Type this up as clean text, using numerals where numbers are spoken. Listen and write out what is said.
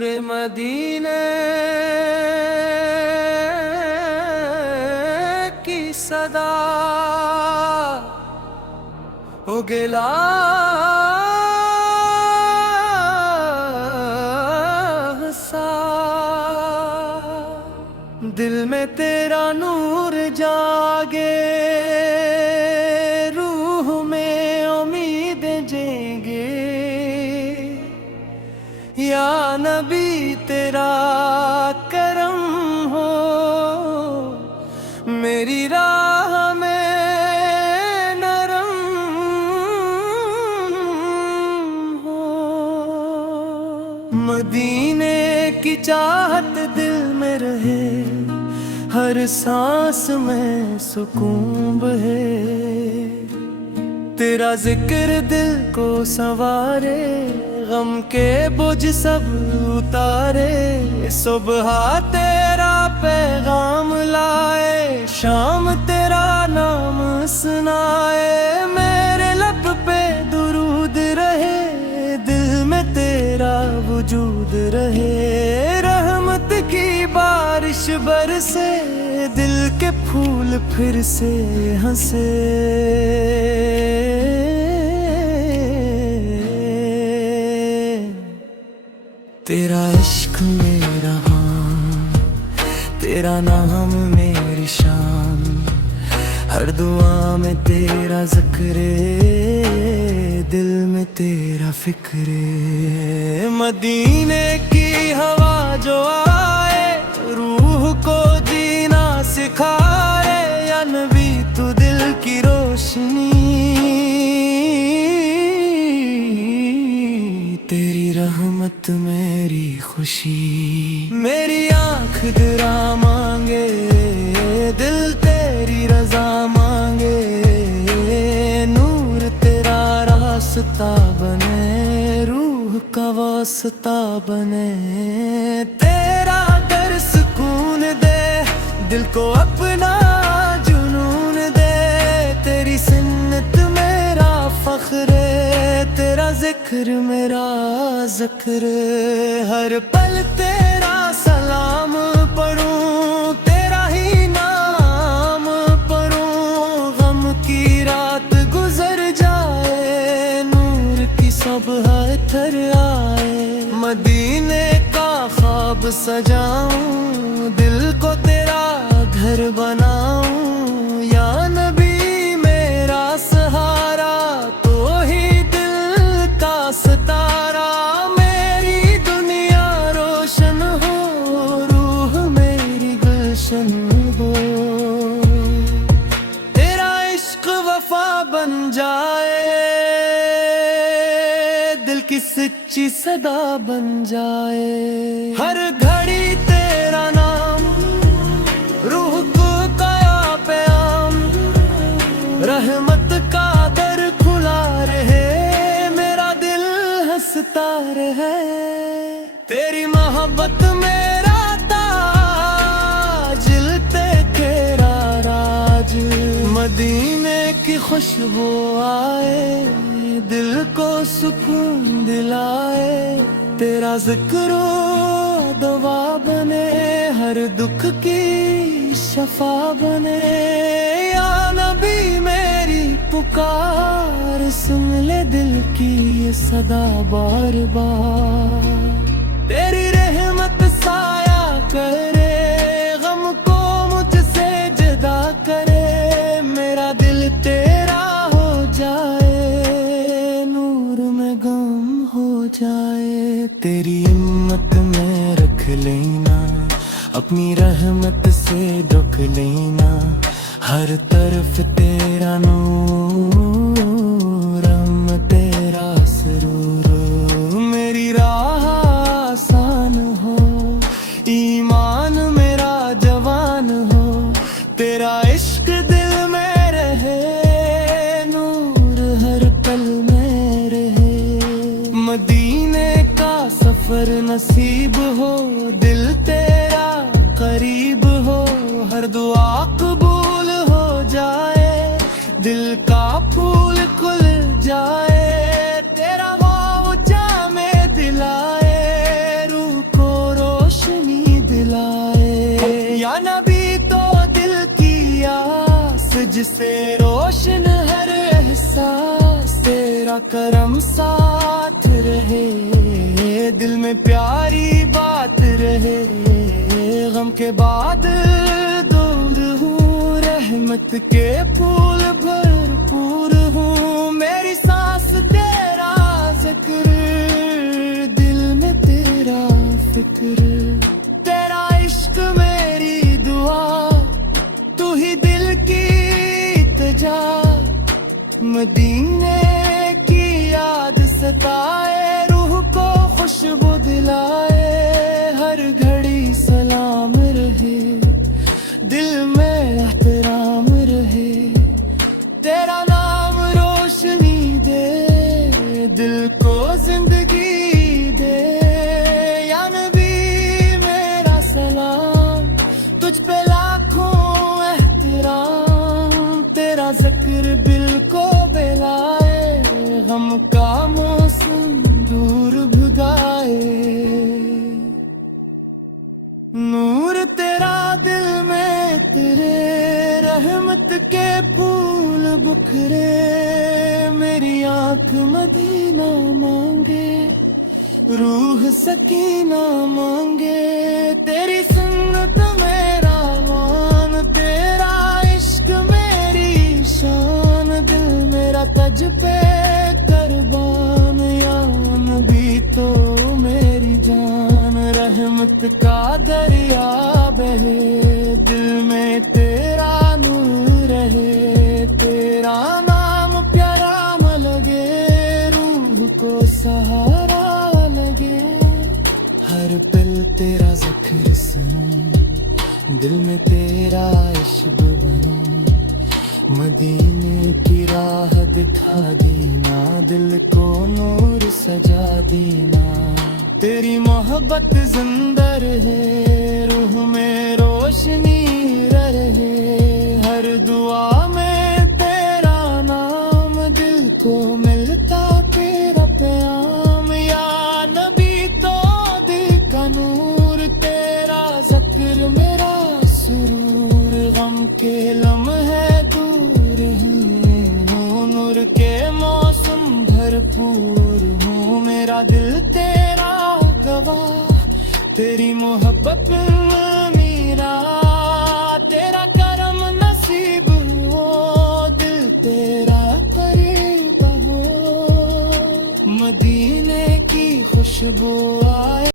नूरे मदीने की सदा हो गिला दिल में तेरा नूर जागे, रूह में उम्मीदें जगेंगे। या नबी तेरा करम हो, मेरी राह में नरम हो। मदीने की चाहत दिल में रहे, हर सांस में सुकून बहे। तेरा जिक्र दिल को संवारे, गम के बोझ सब उतारे। सुबह तेरा पैगाम लाए, शाम तेरा नाम सुनाए। मेरे लब पे दुरूद रहे, दिल में तेरा वजूद रहे। रहमत की बारिश बरसे, दिल के फूल फिर से हंसे। तेरा इश्क मेरा हाँ, तेरा नाम मेरी शान। हर दुआ में तेरा ज़िक्रे, दिल में तेरा फिक्रे। मदीने की हवा जो आए, रूह को जीना सिखाए। या नबी तू दिल की रोशनी, तेरी रहमत मेरी खुशी। मेरी आँख दुआ मांगे, दिल तेरी रजा मांगे। नूर तेरा रास्ता बने, रूह का वास्ता बने। तेरा दर सुकून दे, दिल को अपना जुनून दे। तेरी सुन्नत मेरा फख्र, तेरा जिक्र मेरा ज़िक्र। हर पल तेरा सलाम पढ़ूं, तेरा ही नाम पढ़ूं। गम की रात गुजर जाए, नूर की सुबह थर आए। मदीने का ख्वाब सजाऊं, दिल को तेरा घर बनाऊं। या नबी मेरा सहारा, तो ही दिल का सितारा। मेरी दुनिया रोशन हो, रूह मेरी गुलशन हो। तेरा इश्क वफा बन जाए, दिल की सच्ची सदा बन जाए। हर घड़ी तेरा नाम, रूह को काया प्याम। रहमत का दर खुला रहे, मेरा दिल हंसता रहे। तेरी मोहब्बत मेरा ताज, ते तेरा राज। मदीने की खुशबू आए, दिल को सुकून दिलाए। तेरा जिक्र दवा बने, हर दुख की शफा बने। या नबी मेरी पुकार, सुन ले दिल की ये सदा बार बार। तेरी रहमत साया करे, गम को मुझसे जुदा करे। मेरा दिल तेरा हो जाए, नूर में गम हो जाए। तेरी हिम्मत में रख लेना, अपनी रहमत से ढक लेना। हर तरफ तेरा नूर, रहमत तेरा सुरूर। मेरी राह आसान हो, ईमान मेरा जवान हो। तेरा इश्क दिल में रहे, नूर हर पल में रहे। मदीने का सफर नसीब हो, दिल तेरा करीब हो। हर दुआ कबूल हो जाए, दिल का फूल खुल जाए। तेरा वाव जामे दिलाए, रूह तुझसे रोशन हर एहसास, तेरा करम साथ रहे, दिल में प्यारी बात रहे। गम के बाद दूर हूँ, रहमत के फूल भरपूर हूँ। मेरी सांस तेरा जिक्र, दिल में तेरा फिक्र, तेरा इश्क मेरी दुआ, तू ही दिल की इल्तिजा। मदीने की याद सताए, रूह को खुशबू दिलाए, हर घड़ी सलाम रहे, दिल में एहतराम रहे। तेरा नाम रोशनी दे, दिल को जिंदगी दे। या नबी मेरा सलाम, तुझ पे लाखों एहतराम, तेरा जिक्र बिल को बेलाए, गम का मौसम दूर भगाए। नूर तेरा दिल में तेरे, रहमत के फूल बुखरे। मेरी आंख मदीना मांगे, रूह सकीना मांगे, तेरी सुन्नत मेरा मान, तेरा इश्क मेरी शान। दिल मेरा तज पे कुर्बान, या नबी तो मेरी जान। रहमत का दरिया बहे, दिल में तेरा नूर रहे, तेरा नाम प्यारा न लगे, रूह को सहारा लगे। हर पल तेरा जिक्र सुनूं, दिल में तेरा इश्क बनूं। मदीने की राह दिखा दीना, दिल को नूर सजा दीना। तेरी मोहब्बत जिंदा रहे, रूह में रोशनी रहे, हर दुआ में तेरा नाम, दिल को मिलता तेरा प्याम। या नबी तो दिल का नूर, तेरा जिक्र मेरा सुरूर। गम के लम्हे दूर हूँ, नूर के मौसम भरपूर हूँ। मेरा दिल तेरा गवाह, तेरी मोहब्बत